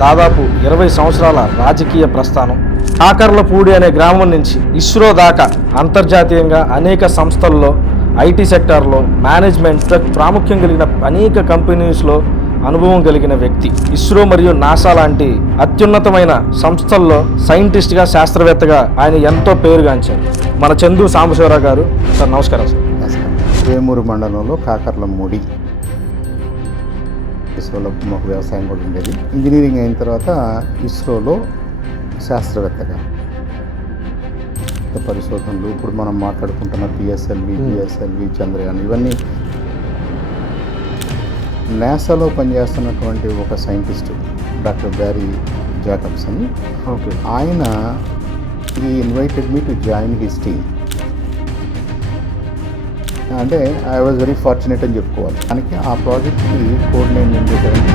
దాదాపు 20 సంవత్సరాల రాజకీయ ప్రస్థానం. కాకర్లపూడి అనే గ్రామం నుంచి ఇస్రో దాకా అంతర్జాతీయంగా అనేక సంస్థల్లో ఐటీ సెక్టార్లో మేనేజ్మెంట్ ప్రాముఖ్యం కలిగిన అనేక కంపెనీస్లో అనుభవం కలిగిన వ్యక్తి. ఇస్రో మరియు నాసా లాంటి అత్యున్నతమైన సంస్థల్లో సైంటిస్ట్గా, శాస్త్రవేత్తగా ఆయన ఎంతో పేరుగాంచారు. మన చందు సాంబశివరావు గారు. సార్ నమస్కారం. సార్ వేమూరు మండలంలో కాకర్లమూడి. ఇస్రోలో మాకు వ్యవసాయం కూడా ఉండేది. ఇంజనీరింగ్ అయిన తర్వాత ఇస్రోలో శాస్త్రవేత్తగా పరిశోధనలు, ఇప్పుడు మనం మాట్లాడుకుంటున్న పిఎస్ఎల్వి, చంద్రయాన్, ఇవన్నీ నాసాలో పనిచేస్తున్నటువంటి ఒక సైంటిస్టు డాక్టర్ బ్యారీ జాకబ్స్ అని. ఓకే. ఆయన ఈ invited me to join his team. అంటే ఐ వాజ్ వెరీ ఫార్చునేట్ అని చెప్పుకోవాలి. దానికి ఆ ప్రాజెక్ట్కి కోడ్ నేమ్ ఏం చేశారంటే